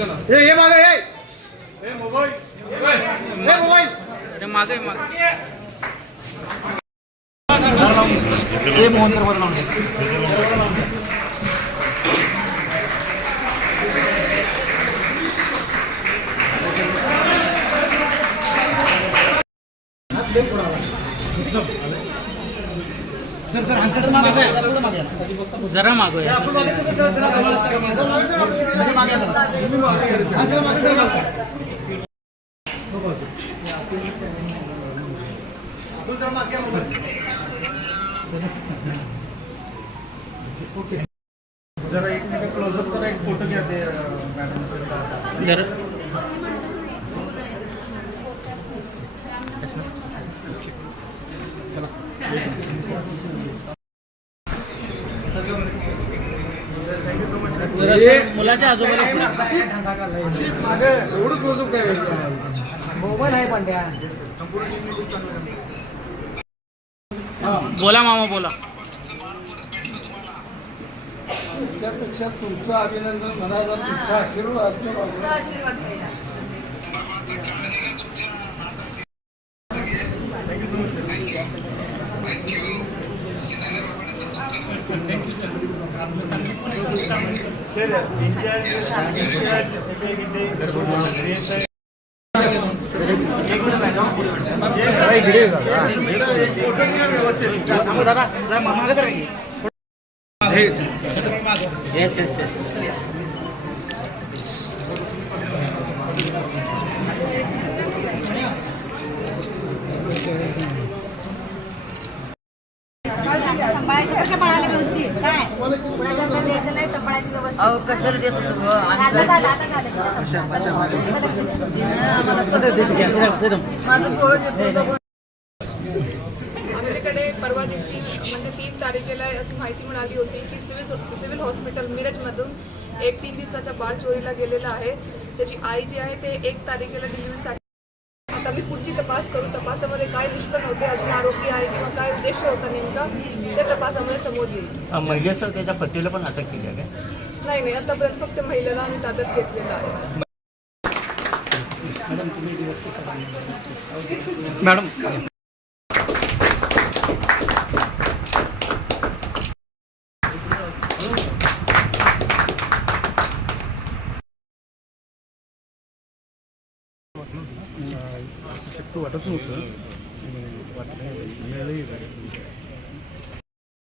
ये मागे ये मोबाईल अरे मागे मागे ये मोहन तर बरं सर जरा मागूया जरा एक मिनिट क्लोजअप करा, एक फोटो घ्या ते मॅडम जरा मुलाच्या आजोबाला एवढं क्लोजअप काय मोबाईल आहे पांड्या. बोला मामा बोला. त्यापेक्षा तुमचं अभिनंदन म्हणा, तुमचा आशीर्वाद येस येस येस कशाला देत आमच्याकडे परवा दिवशी म्हणजे 3 तारखेला अशी माहिती मिळाली होती की सिव्हिल हॉस्पिटल मिरजमधून एक 3 दिवसाचा बाळ चोरीला गेलेला आहे. त्याची आई जी आहे ते 1 तारखेला डिलिव्हरीसाठी. आता मी पुढची तपास करू, तपासामध्ये काय निष्पन्न होते, अजून आरोपी आहे किंवा काय उद्देश होता नेमका त्या तपासामध्ये समोर येईल. महिलेसह त्याच्या पतीला पण अटक केली आहे का? नाही आतापर्यंत फक्त महिलेला आम्ही ताब्यात घेतलेला आहे. मॅडम असं शक्य वाटत नव्हतं, वाटलं मिळालंही